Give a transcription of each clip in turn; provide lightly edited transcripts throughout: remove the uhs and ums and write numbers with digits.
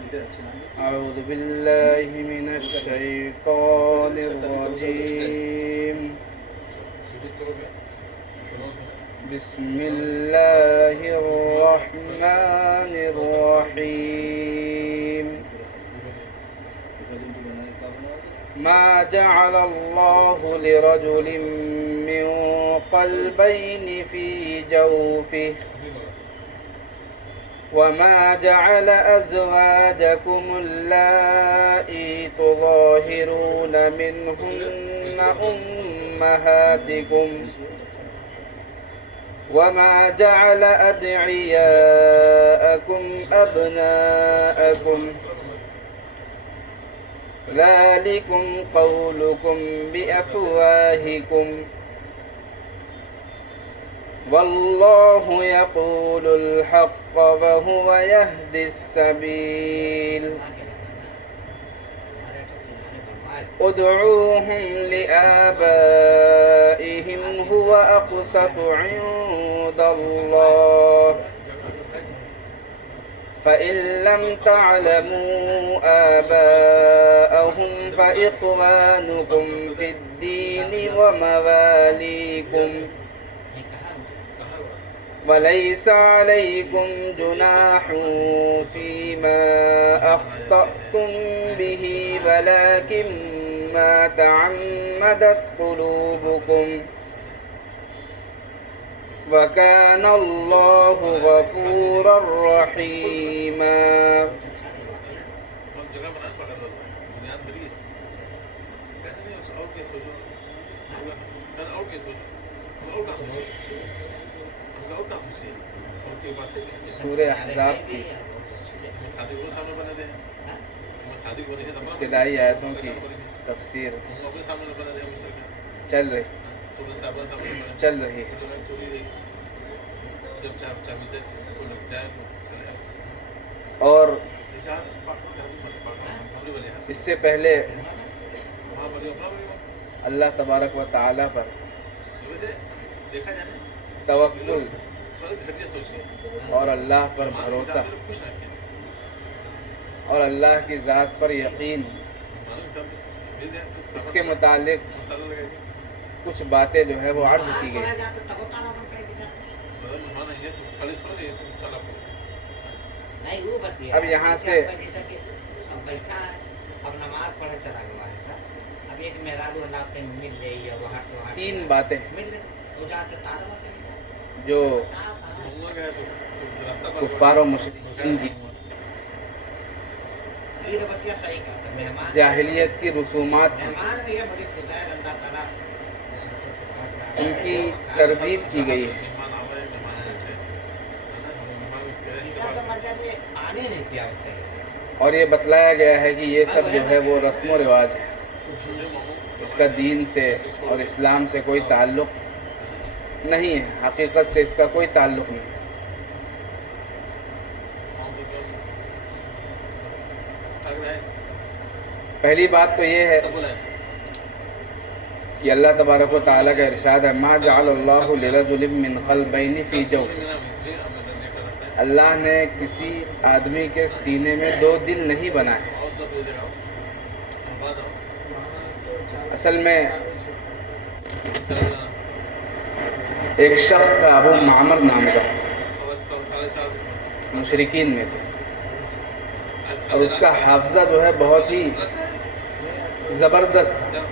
أعوذ بالله من الشيطان الرجيم بسم الله الرحمن الرحيم ما جعل الله لرجل من قلبين في جوفه وما جعل أزواجكم اللائي تظاهرون منهن أمهاتكم وما جعل أدعياءكم أبناءكم ذلكم قولكم بأفواهكم والله يقول الحق وهو يهدي السبيل ادعوهم لآبائهم هو أقسط عند الله فإن لم تعلموا آباءهم فإخوانكم في الدين ومواليكم وليس عليكم جناح فيما أخطأتم به ولكن ما تعمدت قلوبكم وكان الله غفورا رحيما. سورہ احزاب کی ابتدائی آیتوں کی تفسیر چل رہی ہے اور اس سے پہلے اللہ تبارک و تعالی پر توکل اور اللہ پر بھروسہ اور اللہ کی ذات پر یقین، اس کے متعلق کچھ باتیں جو ہے وہ عرض کی گئی. اب یہاں سے تین باتیں جو کفار و مشرکین کی جاہلیت کی رسومات ہیں ان کی تردید کی گئی ہے اور یہ بتلایا گیا ہے کہ یہ سب جو ہے وہ رسم و رواج ہے، اس کا دین سے اور اسلام سے کوئی تعلق نہیں ہے، حقیقت سے اس کا کوئی تعلق نہیں. پہلی بات تو یہ ہے کہ اللہ تبارک و تعالیٰ کا ارشاد ہے ما جعل اللہ لرجل من قلبین فی جوف، اللہ نے کسی آدمی کے سینے میں دو دل نہیں بنائے. اصل میں ایک شخص تھا ابو معمر نام کا، مشرکین میں سے، اور اس کا حافظہ جو ہے بہت ہی زبردست تھا.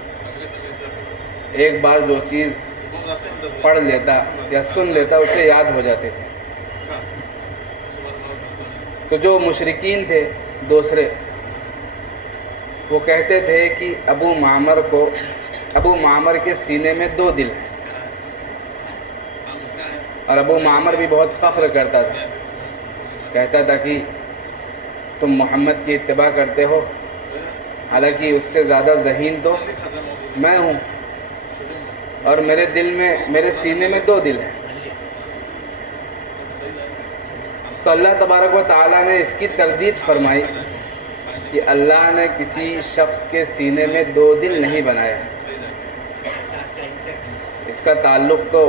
ایک بار جو چیز پڑھ لیتا یا سن لیتا اسے یاد ہو جاتے تھے. تو جو مشرکین تھے دوسرے وہ کہتے تھے کہ ابو معمر کے سینے میں دو دل ہیں، اور ابو معمر بھی بہت فخر کرتا تھا، کہتا تھا کہ تم محمد کی اتباع کرتے ہو، حالانکہ اس سے زیادہ ذہین تو میں ہوں اور میرے دل میں، میرے سینے میں دو دل ہیں. تو اللہ تبارک و تعالیٰ نے اس کی تردید فرمائی کہ اللہ نے کسی شخص کے سینے میں دو دل نہیں بنایا. اس کا تعلق تو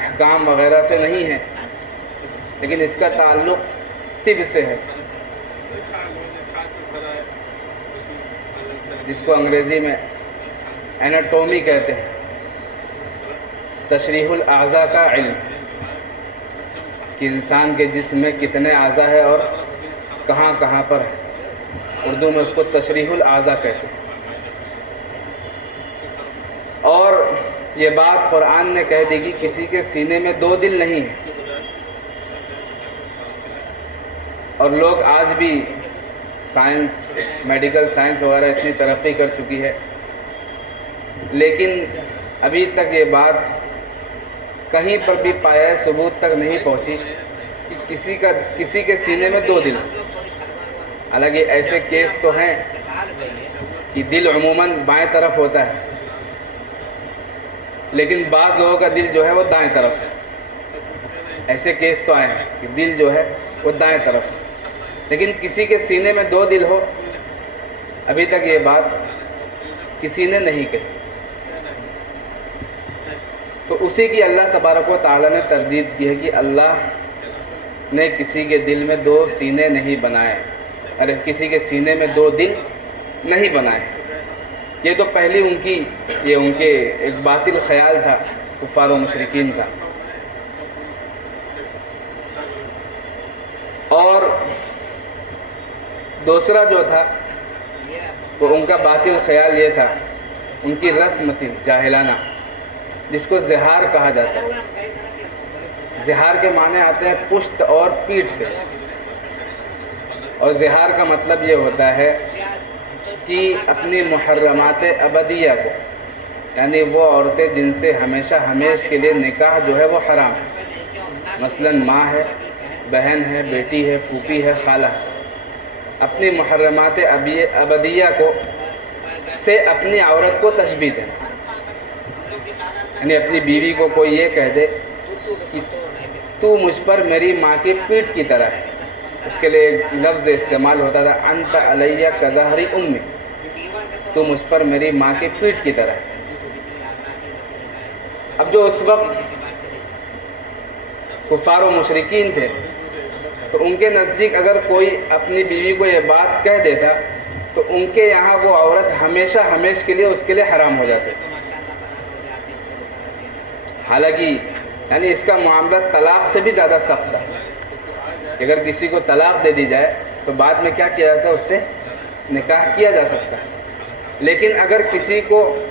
احکام وغیرہ سے نہیں ہے، لیکن اس کا تعلق طب سے ہے. جس کو انگریزی میں ایناٹومی کہتے ہیں، تشریح الاعضاء کا علم، کہ انسان کے جسم میں کتنے اعضاء ہے اور کہاں کہاں پر ہے، اردو میں اس کو تشریح الاعضاء کہتے ہیں۔ اور یہ بات قرآن نے کہہ دی کہ کسی کے سینے میں 2 دل نہیں ہے، اور لوگ آج بھی سائنس، میڈیکل سائنس وغیرہ اتنی ترقی کر چکی ہے، لیکن ابھی تک یہ بات کہیں پر بھی پایا ثبوت تک نہیں پہنچی کہ کسی کے سینے میں 2 دل۔ حالانکہ ایسے کیس تو ہیں کہ دل عموماً بائیں طرف ہوتا ہے، لیکن بعض لوگوں کا دل جو ہے وہ دائیں طرف ہے۔ ایسے کیس تو آئے ہیں کہ دل جو ہے وہ دائیں طرف ہے، لیکن کسی کے سینے میں 2 دل ہو، ابھی تک یہ بات کسی نے نہیں کہی۔ تو اسی کی اللہ تبارک و تعالیٰ نے تردید کی ہے کہ اللہ نے کسی کے دل میں 2 سینے نہیں بنائے، ارے کسی کے سینے میں 2 دل نہیں بنائے۔ یہ تو پہلی ان کے ایک باطل خیال تھا کفار و مشرکین کا۔ اور دوسرا جو تھا وہ ان کا باطل خیال یہ تھا، ان کی رسم تھی جاہلانہ، جس کو زہار کہا جاتا ہے۔ زہار کے معنی آتے ہیں پشت اور پیٹھ پہ، اور زہار کا مطلب یہ ہوتا ہے کہ اپنی محرمات ابدیہ کو، یعنی وہ عورتیں جن سے ہمیشہ ہمیش کے لیے نکاح جو ہے وہ حرام ہے، مثلا ماں ہے، بہن ہے، بیٹی ہے، پھوپھی ہے، خالہ ہے، اپنی محرمات ابدیہ کو سے اپنی عورت کو تشبیہ دیں، یعنی اپنی بیوی کو کوئی یہ کہہ دے کہ تو مجھ پر میری ماں کی پیٹھ کی طرح ہے، اس کے لیے ایک لفظ استعمال ہوتا تھا انت علیہ کظہر امی، تو مجھ پر میری ماں کی پیٹھ کی طرح ہے۔ اب جو اس وقت کفار و مشرکین تھے، تو ان کے نزدیک اگر کوئی اپنی بیوی کو یہ بات کہہ دیتا تو ان کے یہاں وہ عورت ہمیشہ ہمیش کے لیے اس کے لیے حرام ہو جاتی۔ حالانکہ یعنی اس کا معاملہ طلاق سے بھی زیادہ سخت تھا، کہ اگر کسی کو طلاق دے دی جائے تو بعد میں کیا کیا جاتا ہے، اس سے نکاح کیا جا سکتا ہے۔ لیکن اگر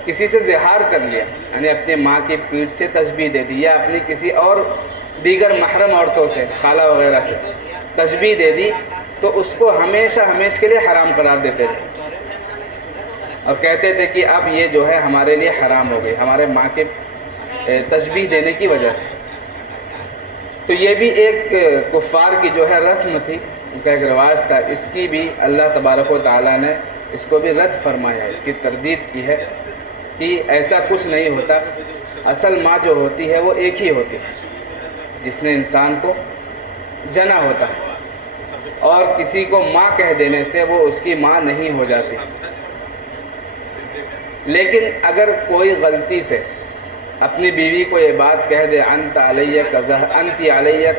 کسی سے زہار کر لیا، یعنی اپنی ماں کی پیٹھ سے تشبیہ دے دی، یا اپنی کسی اور دیگر محرم عورتوں سے، خالہ وغیرہ سے تشبیہ دے دی، تو اس کو ہمیشہ ہمیش کے لیے حرام قرار دیتے تھے، اور کہتے تھے کہ اب یہ جو ہے ہمارے لیے حرام ہو گئی، ہمارے ماں کے تشبیہ دینے کی وجہ سے۔ تو یہ بھی ایک کفار کی جو ہے رسم تھی، ان کا ایک رواج تھا، اس کی بھی اللہ تبارک و تعالیٰ نے اس کو بھی رد فرمایا، اس کی تردید کی ہے کہ ایسا کچھ نہیں ہوتا، اصل ماں جو ہوتی ہے وہ ایک ہی ہوتی ہے، جس نے انسان کو جنا ہوتا ہے، اور کسی کو ماں کہہ دینے سے وہ اس کی ماں نہیں ہو جاتی۔ لیکن اگر کوئی غلطی سے اپنی بیوی کو یہ بات کہہ دے انت علیہ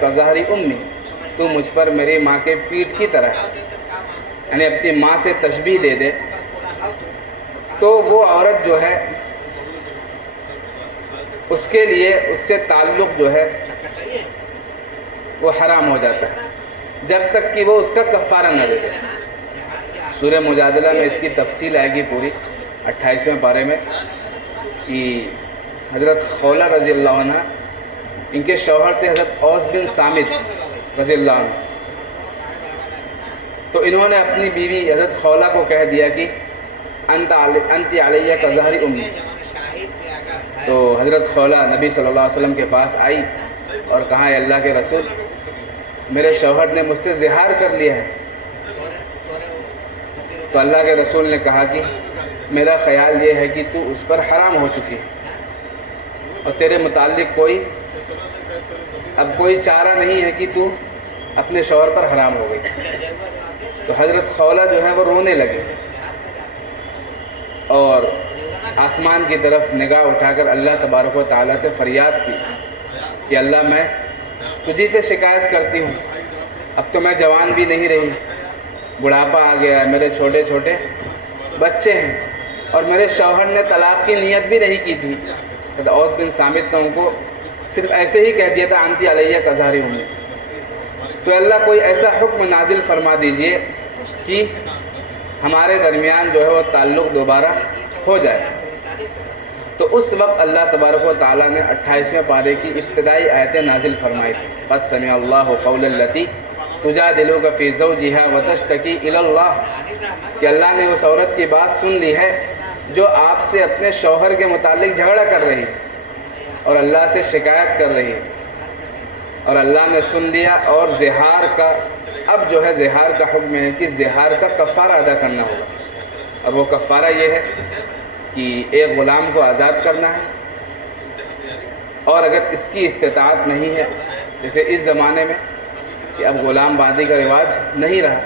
کظہر امی، تو مجھ پر میری ماں کے پیٹھ کی طرح، یعنی اپنی ماں سے تشبیہ دے دے، تو وہ عورت جو ہے اس کے لیے اس سے تعلق جو ہے وہ حرام ہو جاتا ہے، جب تک کہ وہ اس کا کفارہ نہ دے دے۔ سورہ مجادلہ میں اس کی تفصیل آئے گی پوری 28ویں پارے میں، کہ حضرت خولہ رضی اللہ عنہ، ان کے شوہر تھے حضرت اوس بن صامت رضی اللہ عنہ، تو انہوں نے اپنی بیوی حضرت خولہ کو کہہ دیا کہ انت علیہ کظہر امی۔ تو حضرت خولہ نبی صلی اللہ علیہ وسلم کے پاس آئی اور کہا اے اللہ کے رسول، میرے شوہر نے مجھ سے زہار کر لیا ہے۔ تو اللہ کے رسول نے کہا کہ میرا خیال یہ ہے کہ تو اس پر حرام ہو چکی ہے، اور تیرے متعلق اب کوئی چارہ نہیں ہے کہ تو اپنے شوہر پر حرام ہو گئی۔ تو حضرت خولہ جو ہے وہ رونے لگے، اور آسمان کی طرف نگاہ اٹھا کر اللہ تبارک و تعالیٰ سے فریاد کی کہ اللہ میں تجھی سے شکایت کرتی ہوں، اب تو میں جوان بھی نہیں رہی، بڑھاپا آ گیا ہے، میرے چھوٹے چھوٹے بچے ہیں، اور میرے شوہر نے طلاق کی نیت بھی نہیں کی تھی. حضرت اوس بن صامت نے ان کو صرف ایسے ہی کہہ دیا تھا انتی علیہ کا ظاہری ہوں. تو اللہ کوئی ایسا حکم نازل فرما دیجئے کہ ہمارے درمیان جو ہے وہ تعلق دوبارہ ہو جائے. تو اس وقت اللہ تبارک و تعالیٰ نے 28ویں پارے کی ابتدائی آیتیں نازل فرمائی تھی. قد سمع اللہ قول التی تجادلک فی زوجہا وتشتکی الی اللہ، کہ اللہ نے اس عورت کی بات سن لی ہے جو آپ سے اپنے شوہر کے متعلق جھگڑا کر رہی اور اللہ سے شکایت کر رہی ہے. اور اللہ نے سن لیا. اور زہار کا اب جو ہے زہار کا حکم ہے کہ زہار کا کفارہ ادا کرنا ہوگا. اور وہ کفارہ یہ ہے کہ ایک غلام کو آزاد کرنا ہے. اور اگر اس کی استطاعت نہیں ہے، جیسے اس زمانے میں کہ اب غلام بازی کا رواج نہیں رہا،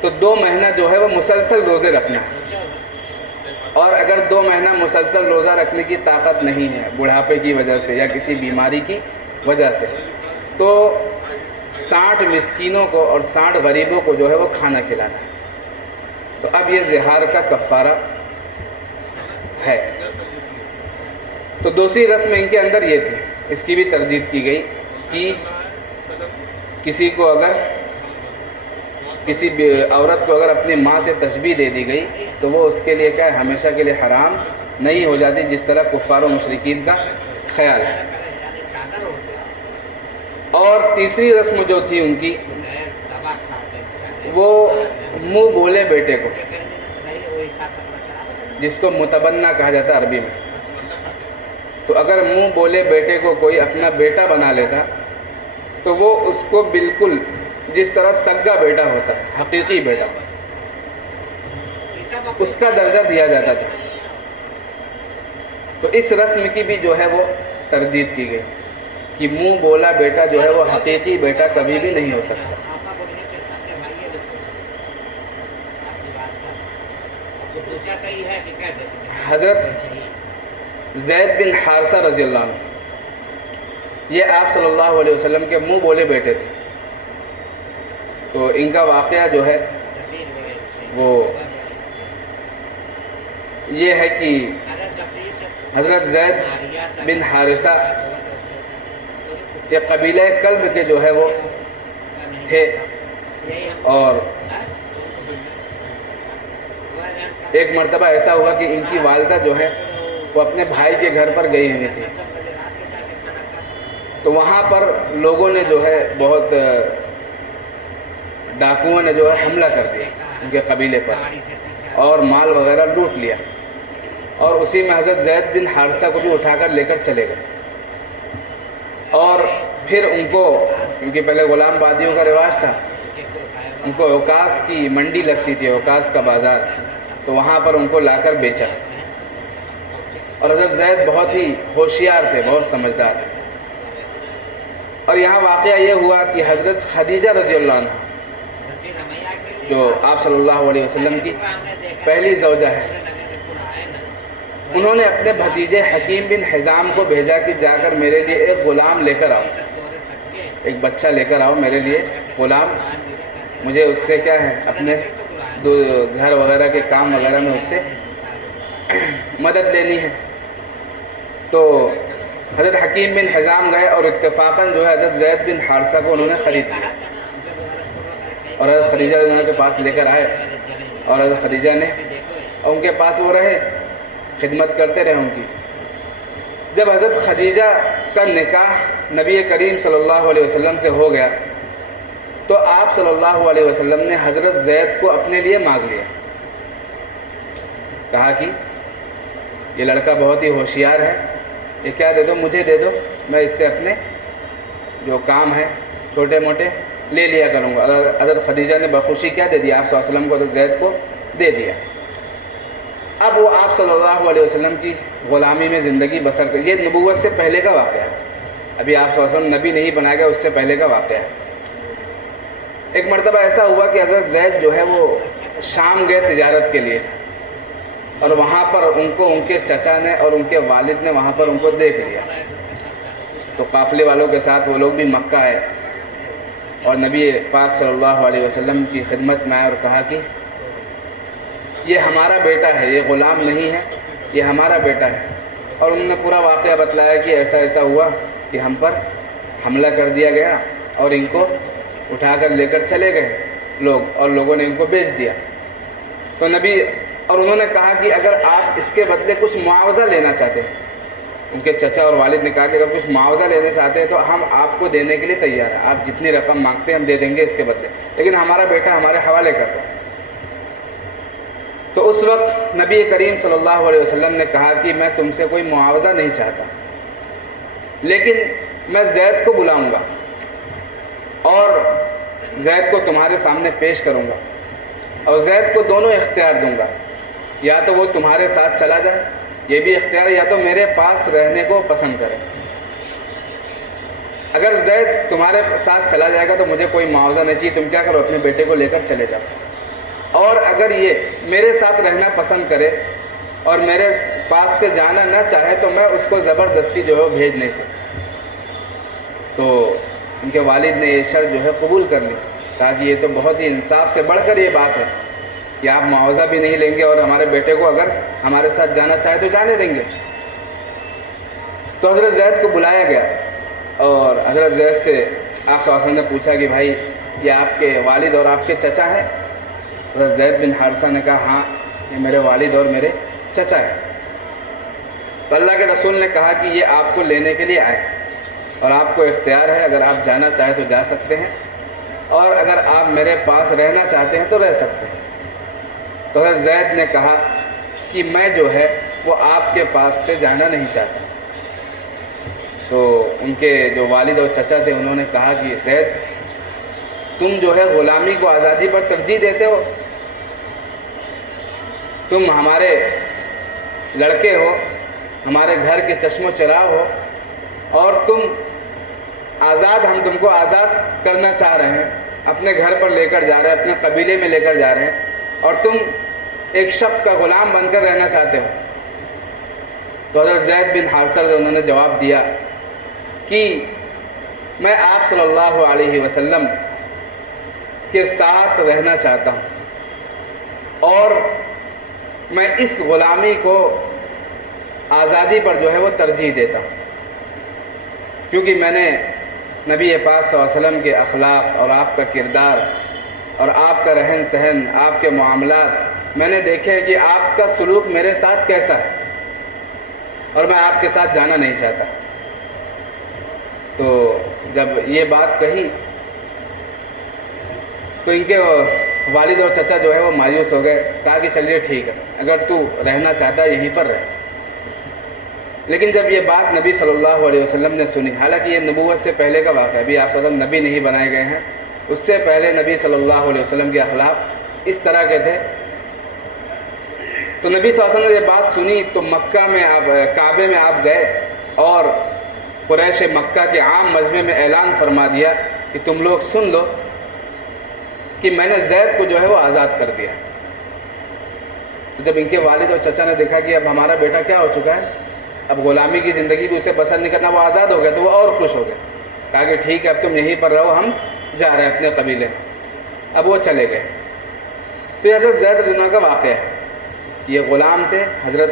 تو 2 مہینہ جو ہے وہ مسلسل روزے رکھنا ہے. اور اگر 2 مہینہ مسلسل روزہ رکھنے کی طاقت نہیں ہے بڑھاپے کی وجہ سے یا کسی بیماری کی وجہ سے، تو 60 مسکینوں کو اور 60 غریبوں کو جو ہے وہ کھانا کھلانا ہے. تو اب یہ زہار کا کفارہ ہے. تو دوسری رسم ان کے اندر یہ تھی، اس کی بھی تردید کی گئی کہ کسی کو اگر کسی عورت کو اگر اپنی ماں سے تشبیہ دے دی گئی تو وہ اس کے لیے کیا ہے، ہمیشہ کے لیے حرام نہیں ہو جاتی، جس طرح کفار و مشرکین کا خیال ہے. اور تیسری رسم جو تھی ان کی، وہ منہ بولے بیٹے کو، جس کو متبنہ کہا جاتا ہے عربی میں. تو اگر منہ بولے بیٹے کو کوئی اپنا بیٹا بنا لیتا تو وہ اس کو بالکل جس طرح سگا بیٹا ہوتا ہے، حقیقی بیٹا، اس کا درجہ دیا جاتا تھا. تو اس رسم کی بھی جو ہے وہ تردید کی گئی کہ منہ بولا بیٹا جو ہے وہ حقیقی بیٹا کبھی بھی نہیں ہو سکتا. حضرت زید بن حارثہ رضی اللہ عنہ، یہ آپ صلی اللہ علیہ وسلم کے منہ بولے بیٹے تھے. تو ان کا واقعہ جو ہے وہ یہ ہے کہ حضرت زید بن حارثہ یہ قبیلہ کلب کے جو ہے وہ تھے. اور ایک مرتبہ ایسا ہوا کہ ان کی والدہ جو ہے وہ اپنے بھائی کے گھر پر گئی ہوئی تھی. تو وہاں پر لوگوں نے جو ہے بہت ڈاکوؤں نے جو ہے حملہ کر دیا ان کے قبیلے پر اور مال وغیرہ لوٹ لیا. اور اسی میں حضرت زید بن حارثہ کو بھی اٹھا کر لے کر چلے گئے. اور پھر ان کو، کیونکہ پہلے غلام بادیوں کا رواج تھا، ان کو عکاظ کی منڈی لگتی تھی، عکاظ کا بازار، تو وہاں پر ان کو لا کر بیچا. اور حضرت زید بہت ہی ہوشیار تھے، بہت سمجھدار تھے. اور یہاں واقعہ یہ ہوا کہ حضرت خدیجہ رضی اللہ عنہ، جو آپ صلی اللہ علیہ وسلم کی پہلی زوجہ ہے، انہوں نے اپنے بھتیجے حکیم بن حزام کو بھیجا کہ جا کر میرے لیے ایک غلام لے کر آؤ، ایک بچہ لے کر آؤ میرے لیے غلام، مجھے اس سے کیا ہے اپنے گھر وغیرہ کے کام وغیرہ میں اس سے مدد لینی ہے. تو حضرت حکیم بن حزام گئے اور اتفاقاً جو ہے حضرت زید بن حارثہ کو انہوں نے خرید لیا اور حضرت خدیجہ انہوں کے پاس لے کر آئے. اور حضرت خدیجہ نے ان کے پاس وہ رہے، خدمت کرتے رہے ان کی. جب حضرت خدیجہ کا نکاح نبی کریم صلی اللہ علیہ وسلم سے ہو گیا تو آپ صلی اللہ علیہ وسلم نے حضرت زید کو اپنے لیے مانگ لیا. کہا کہ یہ لڑکا بہت ہی ہوشیار ہے، یہ کیا دے دو، مجھے دے دو، میں اس سے اپنے جو کام ہے چھوٹے موٹے لے لیا کروں گا. حضرت خدیجہ نے بخوشی کیا دے دیا، آپ صلی اللہ علیہ وسلم کو حضرت زید کو دے دیا. اب وہ آپ صلی اللہ علیہ وسلم کی غلامی میں زندگی بسر کر، یہ نبوت سے پہلے کا واقعہ ہے، ابھی آپ صلی اللہ علیہ وسلم نبی نہیں بنایا گیا، اس سے پہلے کا واقعہ ہے. ایک مرتبہ ایسا ہوا کہ حضرت زید جو ہے وہ شام گئے تجارت کے لیے، اور وہاں پر ان کو ان کے چچا نے اور ان کے والد نے وہاں پر ان کو دیکھ لیا. تو قافلے والوں کے ساتھ وہ لوگ بھی مکہ آئے. اور نبی پاک صلی اللہ علیہ وسلم کی خدمت میں آئے اور کہا کہ یہ ہمارا بیٹا ہے، یہ غلام نہیں ہے، یہ ہمارا بیٹا ہے. اور انہوں نے پورا واقعہ بتلایا کہ ایسا ایسا ہوا کہ ہم پر حملہ کر دیا گیا اور ان کو اٹھا کر لے کر چلے گئے لوگ، اور لوگوں نے ان کو بیچ دیا. تو نبی اور انہوں نے کہا کہ اگر آپ اس کے بدلے کچھ معاوضہ لینا چاہتے ہیں، ان کے چچا اور والد نے کہا کہ اگر کچھ معاوضہ لینا چاہتے ہیں تو ہم آپ کو دینے کے لیے تیار ہیں، آپ جتنی رقم مانگتے ہیں ہم دے دیں گے اس کے بدلے، لیکن ہمارا بیٹا ہمارے حوالے کر دو. تو اس وقت نبی کریم صلی اللہ علیہ وسلم نے کہا کہ میں تم سے کوئی معاوضہ نہیں چاہتا، لیکن میں زید کو بلاؤں گا اور زید کو تمہارے سامنے پیش کروں گا اور زید کو دونوں اختیار دوں گا، یا تو وہ تمہارے ساتھ چلا جائے، یہ بھی اختیار ہے، یا تو میرے پاس رہنے کو پسند کرے. اگر زید تمہارے ساتھ چلا جائے گا تو مجھے کوئی معاوضہ نہیں چاہیے، تم کیا کرو اپنے بیٹے کو لے کر چلے جاؤ. اور اگر یہ میرے ساتھ رہنا پسند کرے اور میرے پاس سے جانا نہ چاہے تو میں اس کو زبردستی جو ہے وہ بھیج نہیں سکتا. تو ان کے والد نے یہ شرط جو ہے قبول کر لی، کہا کہ یہ تو بہت ہی انصاف سے بڑھ کر یہ بات ہے کہ آپ معاوضہ بھی نہیں لیں گے اور ہمارے بیٹے کو اگر ہمارے ساتھ جانا چاہے تو جانے دیں گے. تو حضرت زید کو بلایا گیا اور حضرت زید سے آپ صلی اللہ علیہ وسلم نے پوچھا کہ بھائی یہ آپ کے والد اور آپ کے چچا ہیں؟ حضرت زید بن حارثہ نے کہا ہاں یہ میرے والد اور میرے چچا ہیں. تو اللہ کے رسول نے کہا کہ یہ آپ کو لینے کے لیے آئے اور آپ کو اختیار ہے، اگر آپ جانا چاہیں تو جا سکتے ہیں اور اگر آپ میرے پاس رہنا چاہتے ہیں تو رہ سکتے ہیں. تو حضرت زید نے کہا کہ میں جو ہے وہ آپ کے پاس سے جانا نہیں چاہتا. تو ان کے جو والد اور چچا تھے انہوں نے کہا کہ زید تم جو ہے غلامی کو آزادی پر ترجیح دیتے ہو، تم ہمارے لڑکے ہو، ہمارے گھر کے چشم و چراغ ہو اور تم ہم تم کو آزاد کرنا چاہ رہے ہیں، اپنے گھر پر لے کر جا رہے ہیں، اپنے قبیلے میں لے کر جا رہے ہیں اور تم ایک شخص کا غلام بن کر رہنا چاہتے ہو. تو حضرت زید بن حارثہ انہوں نے جواب دیا کہ میں آپ صلی اللہ علیہ وسلم کے ساتھ رہنا چاہتا ہوں اور میں اس غلامی کو آزادی پر جو ہے وہ ترجیح دیتا ہوں، کیونکہ میں نے نبی پاک صلی اللہ علیہ وسلم کے اخلاق اور آپ کا کردار اور آپ کا رہن سہن، آپ کے معاملات میں نے دیکھے کہ آپ کا سلوک میرے ساتھ کیسا ہے اور میں آپ کے ساتھ جانا نہیں چاہتا. تو جب یہ بات کہی تو ان کے والد اور چچا جو ہے وہ مایوس ہو گئے، کہا کہ چلیے ٹھیک ہے اگر تو رہنا چاہتا ہے یہیں پر رہ. لیکن جب یہ بات نبی صلی اللہ علیہ وسلم نے سنی، حالانکہ یہ نبوت سے پہلے کا واقعہ ہے، ابھی آپ صلی اللہ علیہ وسلم نبی نہیں بنائے گئے ہیں، اس سے پہلے نبی صلی اللہ علیہ وسلم کے اخلاق اس طرح کے تھے. تو نبی صلی اللہ علیہ وسلم نے یہ بات سنی تو مکہ میں کعبے میں آپ گئے اور قریش مکہ کے عام مجمع میں اعلان فرما دیا کہ تم لوگ سن لو کہ میں نے زید کو جو ہے وہ آزاد کر دیا. تو جب ان کے والد اور چچا نے دیکھا کہ اب ہمارا بیٹا کیا ہو چکا ہے، اب غلامی کی زندگی بھی اسے پسند نہیں کرنا، وہ آزاد ہو گیا، تو وہ اور خوش ہو گئے، کہا کہ ٹھیک ہے اب تم یہیں پر رہو، ہم جا رہے ہیں اپنے قبیلے. اب وہ چلے گئے. تو یہ حضرت زید رضی اللہ عنہ کا واقعہ ہے. یہ غلام تھے، حضرت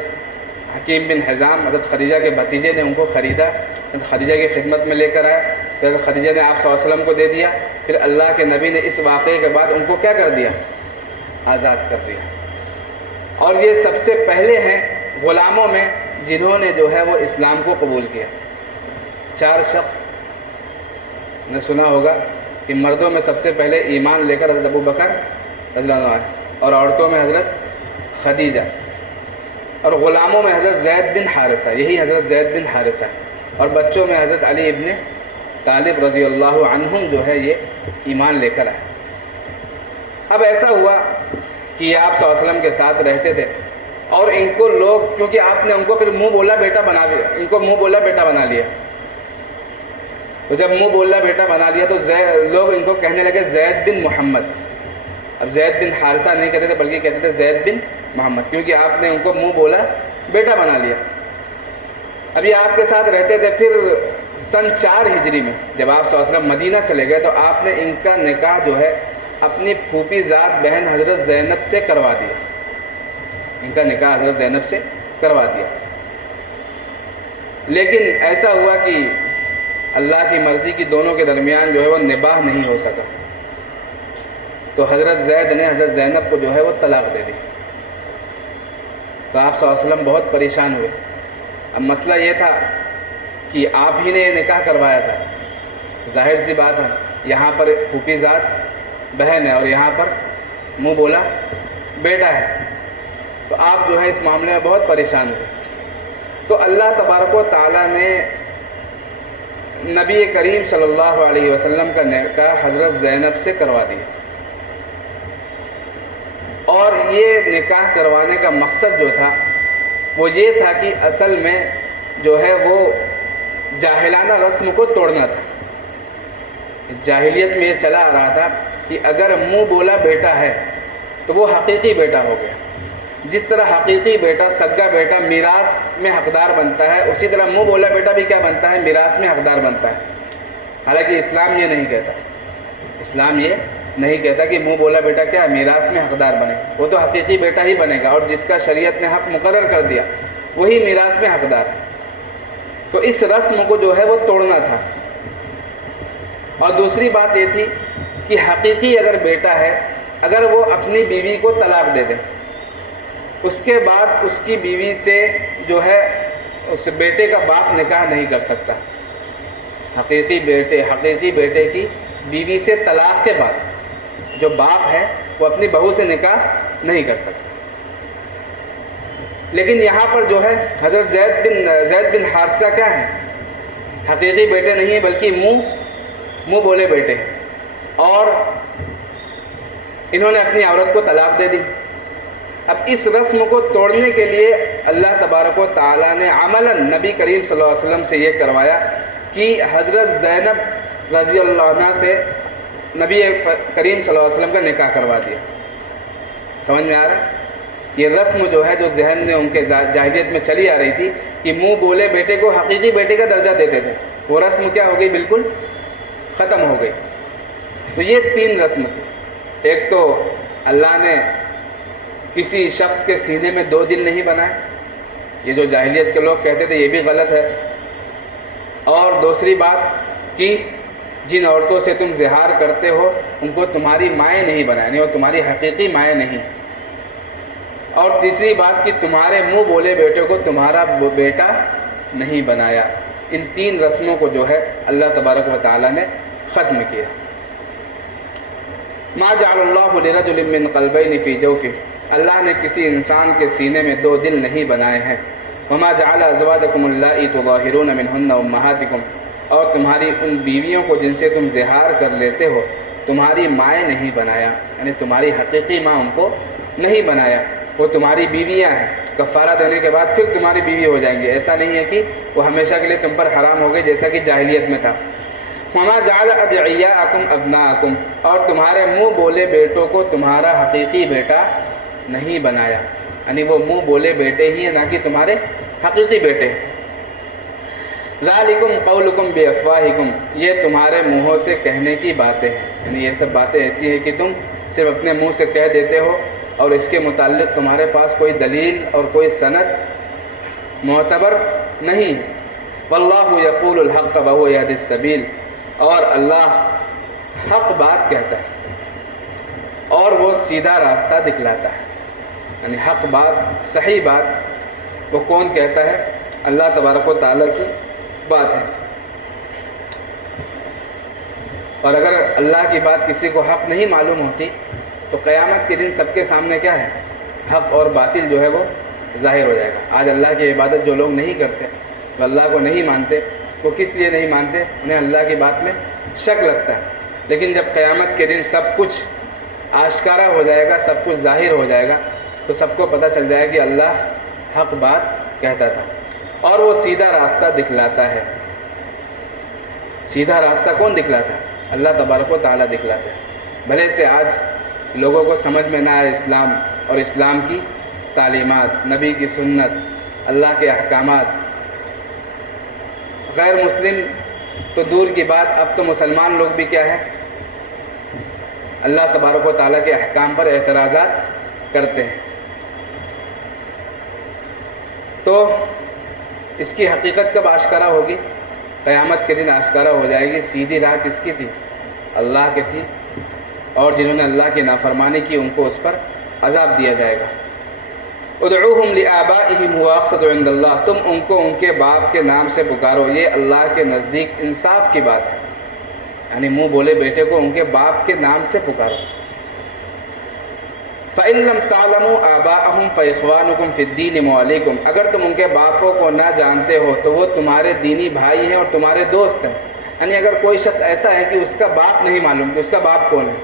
حکیم بن حزام حضرت خدیجہ کے بھتیجے نے ان کو خریدا، حضرت خدیجہ کی خدمت میں لے کر آئے، حضرت خدیجہ نے آپ صلی اللہ علیہ وسلم کو دے دیا. پھر اللہ کے نبی نے اس واقعے کے بعد ان کو کیا کر دیا؟ آزاد کر دیا. اور یہ سب سے پہلے ہیں غلاموں میں جنہوں نے جو ہے وہ اسلام کو قبول کیا. 4 شخص نے سنا ہوگا کہ مردوں میں سب سے پہلے ایمان لے کر حضرت ابو بکر رضی اللہ عنہ اور عورتوں میں حضرت خدیجہ اور غلاموں میں حضرت زید بن حارثہ، یہی حضرت زید بن حارثہ، اور بچوں میں حضرت علی ابن طالب رضی اللہ عنہم جو ہے یہ ایمان لے کر آئے. اب ایسا ہوا کہ یہ آپ صلی اللہ علیہ وسلم کے ساتھ رہتے تھے اور ان کو لوگ، کیونکہ آپ نے ان کو پھر منہ بولا بیٹا بنا لیا، ان کو منہ بولا بیٹا بنا لیا. تو جب منہ بولا بیٹا بنا لیا تو لوگ ان کو کہنے لگے زید بن محمد. اب زید بن حارثہ نہیں کہتے تھے بلکہ کہتے تھے زید بن محمد، کیونکہ آپ نے ان کو منہ بولا بیٹا بنا لیا. اب یہ آپ کے ساتھ رہتے تھے. پھر سن 4 ہجری میں جب آپ صلی اللہ علیہ وسلم مدینہ چلے گئے تو آپ نے ان کا نکاح جو ہے اپنی پھوپھی ذات بہن حضرت زینب سے کروا دیا. ان کا نکاح حضرت زینب سے کروا دیا. لیکن ایسا ہوا کہ اللہ کی مرضی کی دونوں کے درمیان جو ہے وہ نباہ نہیں ہو سکا, تو حضرت زید نے حضرت زینب کو جو ہے وہ طلاق دے دی. تو آپ صلی اللہ علیہ وسلم بہت پریشان ہوئے. اب مسئلہ یہ تھا کہ آپ ہی نے یہ نکاح کروایا تھا, ظاہر سی بات ہے یہاں پر پھوپھی ذات بہن ہے اور یہاں پر منہ بولا بیٹا ہے, تو آپ جو ہے اس معاملے میں بہت پریشان ہوئے. تو اللہ تبارک و تعالیٰ نے نبی کریم صلی اللہ علیہ وسلم کا نکاح حضرت زینب سے کروا دیا. اور یہ نکاح کروانے کا مقصد جو تھا وہ یہ تھا کہ اصل میں جو ہے وہ جاہلانہ رسم کو توڑنا تھا. جاہلیت میں یہ چلا آ رہا تھا کہ اگر منہ بولا بیٹا ہے تو وہ حقیقی بیٹا ہو گیا. جس طرح حقیقی بیٹا سگا بیٹا میراث میں حقدار بنتا ہے, اسی طرح منہ بولا بیٹا بھی کیا بنتا ہے, میراث میں حقدار بنتا ہے. حالانکہ اسلام یہ نہیں کہتا, اسلام یہ نہیں کہتا کہ منہ بولا بیٹا کیا میراث میں حقدار بنے. وہ تو حقیقی بیٹا ہی بنے گا, اور جس کا شریعت نے حق مقرر کر دیا وہی میراث میں حقدار ہے. تو اس رسم کو جو ہے وہ توڑنا تھا. اور دوسری بات یہ تھی کہ حقیقی اگر بیٹا ہے, اگر وہ اپنی بیوی کو طلاق دے دے, اس کے بعد اس کی بیوی سے جو ہے اس بیٹے کا باپ نکاح نہیں کر سکتا. حقیقی بیٹے کی بیوی سے طلاق کے بعد جو باپ ہے وہ اپنی بہو سے نکاح نہیں کر سکتا. لیکن یہاں پر جو ہے حضرت زید بن حارثہ کیا ہیں, حقیقی بیٹے نہیں ہیں بلکہ منہ بولے بیٹے ہیں, اور انہوں نے اپنی عورت کو طلاق دے دی. اب اس رسم کو توڑنے کے لیے اللہ تبارک و تعالیٰ نے عملاً نبی کریم صلی اللہ علیہ وسلم سے یہ کروایا کہ حضرت زینب رضی اللہ عنہ سے نبی کریم صلی اللہ علیہ وسلم کا نکاح کروا دیا. سمجھ میں آ رہا ہے؟ یہ رسم جو ہے جو ذہن میں ان کے جاہلیت میں چلی آ رہی تھی کہ منہ بولے بیٹے کو حقیقی بیٹے کا درجہ دیتے تھے, وہ رسم کیا ہو گئی, بالکل ختم ہو گئی. تو یہ 3 رسم تھی. ایک تو اللہ نے کسی شخص کے سینے میں 2 دل نہیں بنائے, یہ جو جاہلیت کے لوگ کہتے تھے یہ بھی غلط ہے. اور دوسری بات کہ جن عورتوں سے تم زہار کرتے ہو ان کو تمہاری مائیں نہیں بنائیں, وہ تمہاری حقیقی مائیں نہیں. اور تیسری بات کہ تمہارے منہ بولے بیٹے کو تمہارا بیٹا نہیں بنایا. ان 3 رسموں کو جو ہے اللہ تبارک و تعالیٰ نے ختم کیا. ما جعل اللہ لرجل من قلبین فی جوفہ, اللہ نے کسی انسان کے سینے میں 2 دل نہیں بنائے ہیں. وما جعل ازواجکم اللائی تظاہرون منہن امہاتکم, اور تمہاری ان بیویوں کو جن سے تم زہار کر لیتے ہو تمہاری مائیں نہیں بنایا, یعنی تمہاری حقیقی ماں ان کو نہیں بنایا. وہ تمہاری بیویاں ہیں, کفارہ دینے کے بعد پھر تمہاری بیوی ہو جائیں گی. ایسا نہیں ہے کہ وہ ہمیشہ کے لیے تم پر حرام ہو گئی جیسا کہ جاہلیت میں تھا. وما جعل ادعیاءکم ابناءکم, اور تمہارے منہ بولے بیٹوں کو تمہارا حقیقی بیٹا نہیں بنایا, یعنی وہ منہ بولے بیٹے ہی ہیں نہ کہ تمہارے حقیقی بیٹے. ذالکم قولکم بافواہکم, یہ تمہارے منہوں سے کہنے کی باتیں ہیں, یعنی یہ سب باتیں ایسی ہیں کہ تم صرف اپنے منہ سے کہہ دیتے ہو اور اس کے متعلق تمہارے پاس کوئی دلیل اور کوئی سند معتبر نہیں. واللہ یقول الحق وہو یہدی السبیل, اور اللہ حق بات کہتا ہے اور وہ سیدھا راستہ دکھلاتا ہے. یعنی حق بات, صحیح بات وہ کون کہتا ہے؟ اللہ تبارک و تعالیٰ کی بات ہے. اور اگر اللہ کی بات کسی کو حق نہیں معلوم ہوتی تو قیامت کے دن سب کے سامنے کیا ہے, حق اور باطل جو ہے وہ ظاہر ہو جائے گا. آج اللہ کی عبادت جو لوگ نہیں کرتے, وہ اللہ کو نہیں مانتے, وہ کس لیے نہیں مانتے؟ انہیں اللہ کی بات میں شک لگتا ہے. لیکن جب قیامت کے دن سب کچھ آشکارا ہو جائے گا, سب کچھ ظاہر ہو جائے گا, تو سب کو پتہ چل جائے کہ اللہ حق بات کہتا تھا اور وہ سیدھا راستہ دکھلاتا ہے. سیدھا راستہ کون دکھلاتا ہے؟ اللہ تبارک و تعالیٰ دکھلاتا ہے. بھلے سے آج لوگوں کو سمجھ میں نہ آئے اسلام اور اسلام کی تعلیمات, نبی کی سنت, اللہ کے احکامات, غیر مسلم تو دور کی بات، اب تو مسلمان لوگ بھی کیا ہے، اللہ تبارک و تعالیٰ کے احکام پر اعتراضات کرتے ہیں۔ تو اس کی حقیقت کب آشکارا ہوگی؟ قیامت کے دن آشکارا ہو جائے گی۔ سیدھی راہ کس کی تھی؟ اللہ کی تھی، اور جنہوں نے اللہ کی نافرمانی کی ان کو اس پر عذاب دیا جائے گا۔ ادعوہم لآبائہم هو اقسط عند اللہ، تم ان کو ان کے باپ کے نام سے پکارو، یہ اللہ کے نزدیک انصاف کی بات ہے، یعنی منہ بولے بیٹے کو ان کے باپ کے نام سے پکارو۔ فَإِن لَّمْ تَعْلَمُوا آبَاءَهُمْ فَإِخْوَانُكُمْ فِي الدِّينِ مَوَالِيكُمْ، اگر تم ان کے باپوں کو نہ جانتے ہو تو وہ تمہارے دینی بھائی ہیں اور تمہارے دوست ہیں۔ یعنی اگر کوئی شخص ایسا ہے کہ اس کا باپ نہیں معلوم کہ اس کا باپ کون ہے،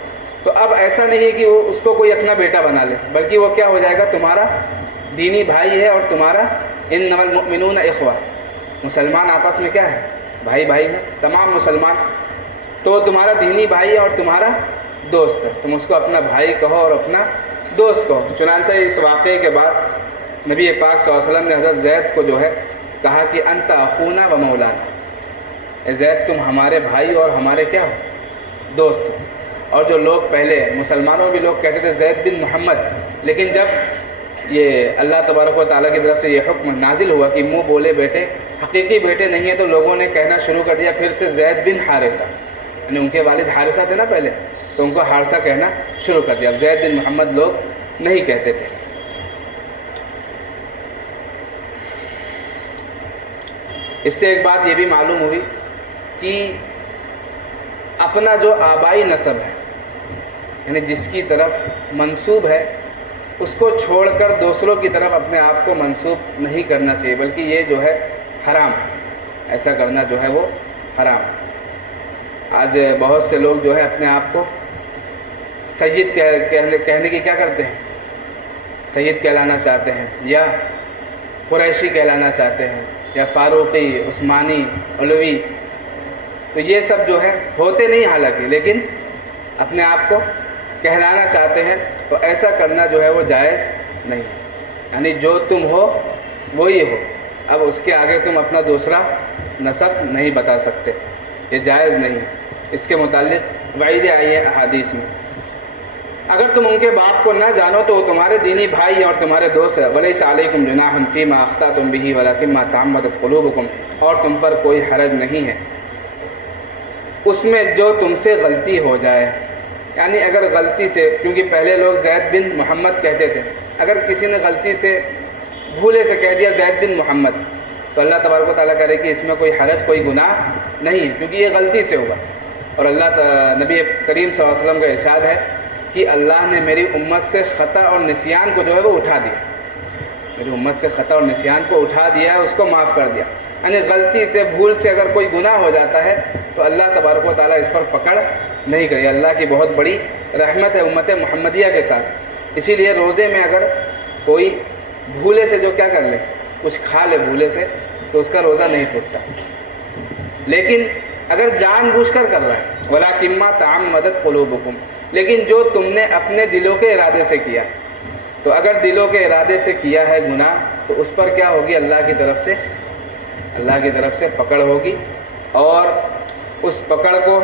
تو اب ایسا نہیں ہے کہ وہ اس کو کوئی اپنا بیٹا بنا لے، بلکہ وہ کیا ہو جائے گا؟ تمہارا دینی بھائی ہے اور تمہارا انما المؤمنون اخوہ، مسلمان آپس میں کیا ہے؟ بھائی بھائی ہیں، تمام مسلمان، تو تمہارا دینی بھائی ہے اور تمہارا دوست ہے، تم اس کو اپنا بھائی کہو اور اپنا دوست کہو۔ چنانچہ اس واقعے کے بعد نبی پاک صلی اللہ علیہ وسلم نے حضرت زید کو جو ہے کہا کہ انت اخونا و مولانا، اے زید تم ہمارے بھائی اور ہمارے کیا ہو؟ دوست ہو۔ اور جو لوگ پہلے مسلمانوں بھی لوگ کہتے تھے زید بن محمد، لیکن جب یہ اللہ تبارک و تعالیٰ کی طرف سے یہ حکم نازل ہوا کہ منہ بولے بیٹے حقیقی بیٹے نہیں ہیں، تو لوگوں نے کہنا شروع کر دیا پھر سے زید بن حارثہ، یعنی ان کے والد حارثہ تھے نا پہلے، تو ان کو حارثہ کہنا شروع کر دیا، اب زید بن محمد لوگ نہیں کہتے تھے۔ اس سے ایک بات یہ بھی معلوم ہوئی کہ اپنا جو آبائی نسب ہے، یعنی جس کی طرف منسوب ہے، اس کو چھوڑ کر دوسروں کی طرف اپنے آپ کو منسوب نہیں کرنا چاہیے، بلکہ یہ جو ہے حرام، ایسا کرنا جو ہے وہ حرام۔ آج بہت سے لوگ جو ہے اپنے آپ کو سید کہنے کی کیا کرتے ہیں؟ سید کہلانا چاہتے ہیں، یا قریشی کہلانا چاہتے ہیں، یا فاروقی، عثمانی، علوی، تو یہ سب جو ہے ہوتے نہیں حالانکہ، لیکن اپنے آپ کو کہلانا چاہتے ہیں، تو ایسا کرنا جو ہے وہ جائز نہیں، یعنی جو تم ہو وہی ہو، اب اس کے آگے تم اپنا دوسرا نسب نہیں بتا سکتے، یہ جائز نہیں۔ اس کے متعلق وعیدیں آئی ہیں احادیث میں، اگر تم ان کے باپ کو نہ جانو تو وہ تمہارے دینی بھائی اور تمہارے دوست ہیں۔ وَلَيْسَ عَلَيْكُمْ جُنَاحٌ فِيمَا أَخْطَأْتُمْ بِهِ وَلَكِنْ مَا تَعَمَّدَتْ قُلُوبُكُمْ، اور تم پر کوئی حرج نہیں ہے اس میں جو تم سے غلطی ہو جائے، یعنی اگر غلطی سے، کیونکہ پہلے لوگ زید بن محمد کہتے تھے، اگر کسی نے غلطی سے بھولے سے کہہ دیا زید بن محمد، تو اللہ تبارک و تعالیٰ کہہ رہے کہ اس میں کوئی حرج، کوئی گناہ نہیں ہے، کیونکہ یہ غلطی سے ہوگا۔ اور نبی کریم صلی اللہ علیہ وسلم کا ارشاد ہے کہ اللہ نے میری امت سے خطا اور نسیان کو جو ہے وہ اٹھا دیا، میری امت سے خطا اور نسیان کو اٹھا دیا ہے، اس کو معاف کر دیا، یعنی غلطی سے، بھول سے اگر کوئی گناہ ہو جاتا ہے تو اللہ تبارک و تعالیٰ اس پر پکڑ نہیں کرے۔ اللہ کی بہت بڑی رحمت ہے امت محمدیہ کے ساتھ، اسی لیے روزے میں اگر کوئی بھولے سے جو کیا کر لے، کچھ کھا لے بھولے سے، تو اس کا روزہ نہیں ٹوٹتا، لیکن اگر جان بوجھ کر رہا ہے وَلَكِنْ مَا تَعَمَّدَتْ قُلُوبُكُمْ، لیکن جو تم نے اپنے دلوں کے ارادے سے کیا، تو اگر دلوں کے ارادے سے کیا ہے گناہ، تو اس پر کیا ہوگی؟ اللہ کی طرف سے پکڑ ہوگی، اور اس پکڑ کو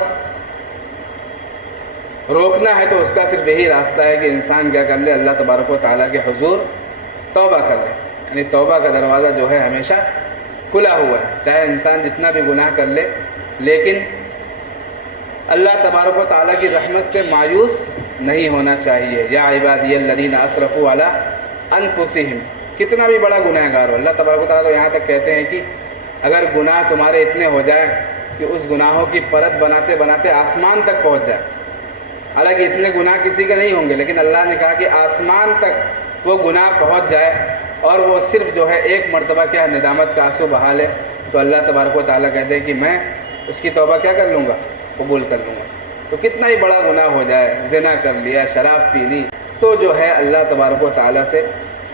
روکنا ہے تو اس کا صرف یہی راستہ ہے کہ انسان کیا کر لے؟ اللہ تبارک و تعالیٰ کے حضور توبہ کر لے، یعنی توبہ کا دروازہ جو ہے ہمیشہ کھلا ہوا ہے، چاہے انسان جتنا بھی گناہ کر لے، لیکن اللہ تبارک و تعالیٰ کی رحمت سے مایوس نہیں ہونا چاہیے۔ یا عبادی الذین اسرفوا علی انفسہم، کتنا بھی بڑا گناہ گار ہو، اللہ تبارک و تعالیٰ تو یہاں تک کہتے ہیں کہ اگر گناہ تمہارے اتنے ہو جائیں کہ اس گناہوں کی پرت بناتے بناتے آسمان تک پہنچ جائے، حالانکہ اتنے گناہ کسی کے نہیں ہوں گے، لیکن اللہ نے کہا کہ آسمان تک وہ گناہ پہنچ جائے اور وہ صرف جو ہے ایک مرتبہ کیا ندامت کا آنسو بہا لے، تو اللہ تبارک و تعالیٰ کہتے ہیں کہ میں اس کی توبہ کیا کر لوں گا؟ قبول کر لوں گا۔ تو کتنا ہی بڑا گناہ ہو جائے، زنا کر لیا، شراب پی لی، تو جو ہے اللہ تبارک و تعالیٰ سے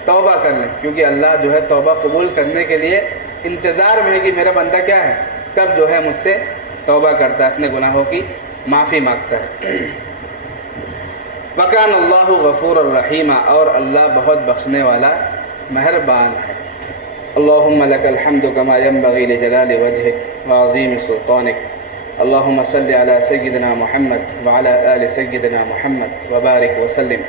توبہ کر لیں، کیونکہ اللہ جو ہے توبہ قبول کرنے کے لیے انتظار میں ہے کہ میرا بندہ کیا ہے، کب جو ہے مجھ سے توبہ کرتا ہے، اپنے گناہوں کی معافی مانگتا ہے۔ وَكَانَ اللَّهُ غَفُورًا رَحِيمًا، اور اللہ بہت بخشنے والا مہربان ہے۔ اللهم لك الحمد كما ينبغي لجلال وجهك وعظيم سلطانك. اللهم صل على سيدنا محمد وعلى آل سيدنا محمد وبارك وسلم.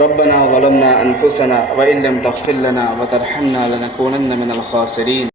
ربنا ظلمنا أنفسنا وإن لم تغفر لنا وترحمنا لنكونن من الخاسرين.